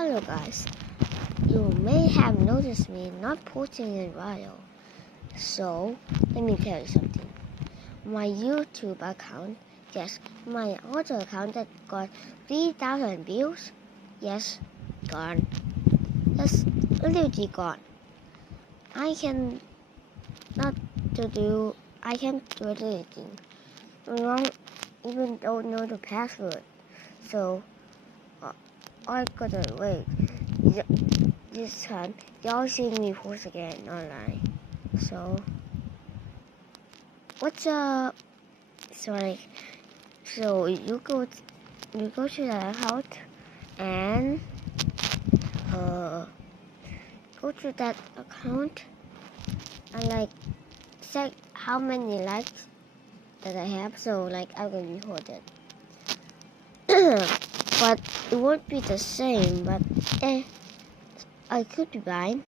Hello guys, you may have noticed me not posting in a while, so let me tell you something. My YouTube account, yes, my other account that got 3,000 views, yes, gone. Yes, literally gone. I can't do anything. I even don't know the password, so I gotta wait. This time, y'all see me post again online. So, what's up? Sorry. So you go to that account and go to that account and check how many likes that I have. So I will record it. But it won't be the same. But I could be fine.